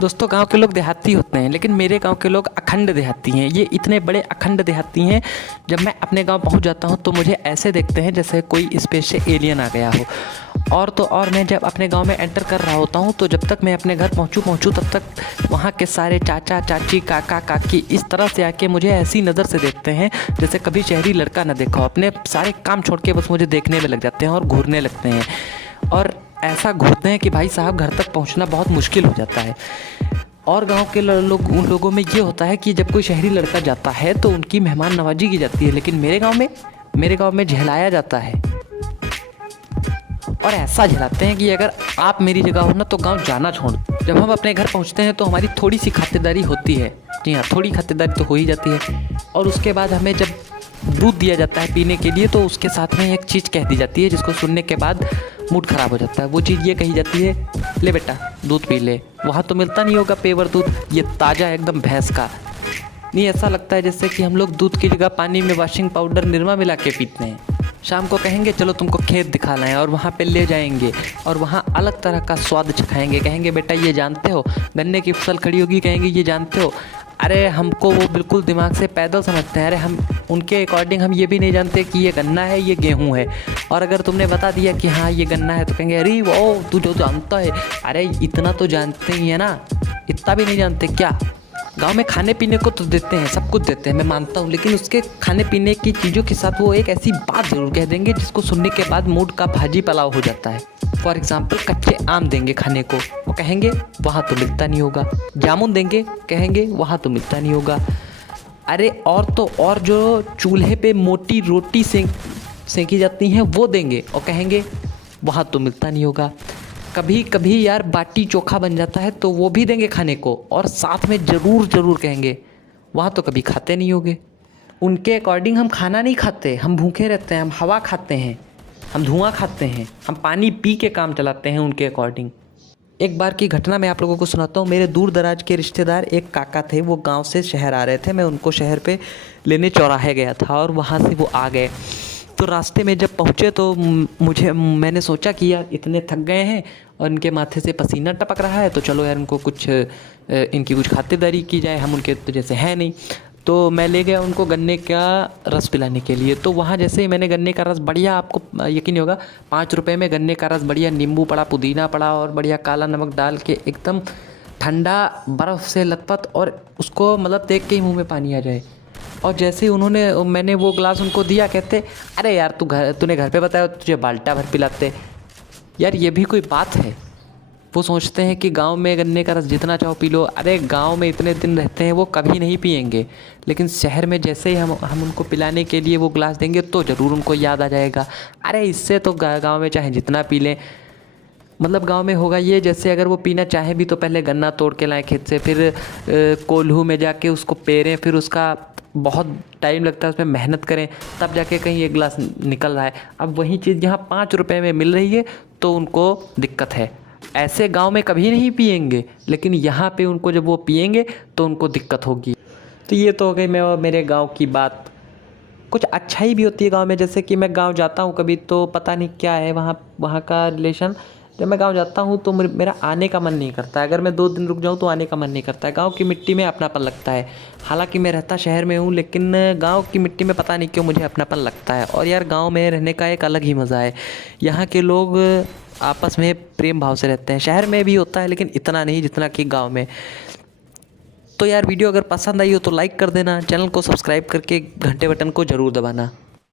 दोस्तों गांव के लोग देहाती होते हैं, लेकिन मेरे गांव के लोग अखंड देहाती हैं। ये इतने बड़े अखंड देहाती हैं, जब मैं अपने गांव पहुंच जाता हूं तो मुझे ऐसे देखते हैं जैसे कोई स्पेस से एलियन आ गया हो। और तो और मैं जब अपने गांव में एंटर कर रहा होता हूं तो जब तक मैं अपने घर पहुंचूं तब तक वहां के सारे चाचा चाची काका काकी इस तरह से आके मुझे ऐसी नज़र से देखते हैं जैसे कभी शहरी लड़का ना देखा हो। अपने सारे काम छोड़ के बस मुझे देखने में लग जाते हैं और घूरने लगते हैं, और ऐसा घूरते हैं कि भाई साहब घर तक पहुंचना बहुत मुश्किल हो जाता है। और गांव के लोग, उन लोगों में ये होता है कि जब कोई शहरी लड़का जाता है तो उनकी मेहमान नवाजी की जाती है, लेकिन मेरे गांव में झेलाया जाता है। और ऐसा झेलाते हैं कि अगर आप मेरी जगह हो ना तो गांव जाना छोड़ दो। जब हम अपने घर पहुंचते हैं तो हमारी थोड़ी सी खातिरदारी होती है। जी हाँ, थोड़ी खातिरदारी तो हो ही जाती है। और उसके बाद हमें जब दूध दिया जाता है पीने के लिए तो उसके साथ में एक चीज़ कह दी जाती है जिसको सुनने के बाद मूड ख़राब हो जाता है। वो चीज़ ये कही जाती है, ले बेटा दूध पी ले। वहाँ तो मिलता नहीं होगा पेवर दूध, ये ताज़ा एकदम भैंस का। नहीं, ऐसा लगता है जैसे कि हम लोग दूध की जगह पानी में वॉशिंग पाउडर निरमा मिला के पीते हैं। शाम को कहेंगे चलो तुमको खेत दिखा लाएं, और वहाँ पे ले जाएंगे और वहाँ अलग तरह का स्वाद चखाएंगे। कहेंगे बेटा ये जानते हो, गन्ने की फसल खड़ी होगी, कहेंगे ये जानते हो। अरे हमको वो बिल्कुल दिमाग से पैदल समझते हैं। अरे हम उनके अकॉर्डिंग हम ये भी नहीं जानते कि ये गन्ना है ये गेहूं है। और अगर तुमने बता दिया कि हाँ ये गन्ना है तो कहेंगे अरे वो तू जो जानता है। अरे इतना तो जानते ही है ना, इतना भी नहीं जानते क्या। गांव में खाने पीने को तो देते हैं, सब कुछ देते हैं, मैं मानता हूँ, लेकिन उसके खाने पीने की चीज़ों के साथ वो एक ऐसी बात ज़रूर कह देंगे जिसको सुनने के बाद मूड का भाजी पलाव हो जाता है। फॉर एग्ज़ाम्पल कच्चे आम देंगे खाने को, वो कहेंगे वहाँ तो मिलता नहीं होगा। जामुन देंगे, कहेंगे वहाँ तो मिलता नहीं होगा। अरे और तो और जो चूल्हे पे मोटी रोटी सेंकी जाती हैं वो देंगे और कहेंगे वहाँ तो मिलता नहीं होगा। कभी कभी यार बाटी चोखा बन जाता है तो वो भी देंगे खाने को, और साथ में ज़रूर कहेंगे वहाँ तो कभी खाते नहीं होगे। उनके अकॉर्डिंग हम खाना नहीं खाते, हम भूखे रहते हैं, हम हवा खाते हैं, हम धुआं खाते हैं, हम पानी पी के काम चलाते हैं उनके अकॉर्डिंग। एक बार की घटना मैं आप लोगों को सुनाता हूँ। मेरे दूर दराज के रिश्तेदार एक काका थे, वो गांव से शहर आ रहे थे। मैं उनको शहर पे लेने चौराहे गया था और वहाँ से वो आ गए। तो रास्ते में जब पहुँचे तो मैंने सोचा कि यार इतने थक गए हैं और इनके माथे से पसीना टपक रहा है, तो चलो यार इनको इनकी कुछ खातिरदारी की जाए, हम उनके तो जैसे हैं नहीं। तो मैं ले गया उनको गन्ने का रस पिलाने के लिए। तो वहाँ जैसे ही मैंने गन्ने का रस बढ़िया, आपको यकीन नहीं होगा, 5 रुपये में गन्ने का रस बढ़िया, नींबू पड़ा, पुदीना पड़ा और बढ़िया काला नमक डाल के एकदम ठंडा बर्फ़ से लथपथ, और उसको मतलब देख के ही मुँह में पानी आ जाए। और जैसे ही मैंने वो ग्लास उनको दिया, कहते अरे यार तूने घर पे बताया तुझे बाल्टा भर पिलाते। यार ये भी कोई बात है। वो सोचते हैं कि गांव में गन्ने का रस जितना चाहो पी लो। अरे गांव में इतने दिन रहते हैं वो कभी नहीं पिएंगे, लेकिन शहर में जैसे ही हम उनको पिलाने के लिए वो ग्लास देंगे तो ज़रूर उनको याद आ जाएगा। अरे इससे तो गांव में चाहे जितना पी लें, मतलब गांव में होगा ये, जैसे अगर वो पीना चाहे भी तो पहले गन्ना तोड़ के लाएं खेत से, फिर कोल्हू में जाके उसको पेरें, फिर उसका बहुत टाइम लगता है, उसमें मेहनत करें, तब जाके कहीं एक गिलास निकल रहा है। अब वही चीज़ यहाँ 5 रुपये में मिल रही है तो उनको दिक्कत है। ऐसे गांव में कभी नहीं पिएंगे, लेकिन यहाँ पे उनको जब वो पिएंगे तो उनको दिक्कत होगी। तो ये तो हो गई मेरे गांव की बात। कुछ अच्छाई भी होती है गांव में, जैसे कि मैं गांव जाता हूँ कभी तो पता नहीं क्या है वहाँ का रिलेशन। जब मैं गांव जाता हूँ तो मेरा आने का मन नहीं करता है। अगर मैं 2 दिन रुक जाऊँ तो आने का मन नहीं करता है। गांव की मिट्टी में अपनापन लगता है। हालांकि मैं रहता शहर में हूँ, लेकिन गांव की मिट्टी में पता नहीं क्यों मुझे अपनापन लगता है। और यार गांव में रहने का एक अलग ही मज़ा है। यहाँ के लोग आपस में प्रेम भाव से रहते हैं। शहर में भी होता है लेकिन इतना नहीं जितना कि गाँव में। तो यार वीडियो अगर पसंद आई हो तो लाइक कर देना, चैनल को सब्सक्राइब करके घंटे बटन को ज़रूर दबाना।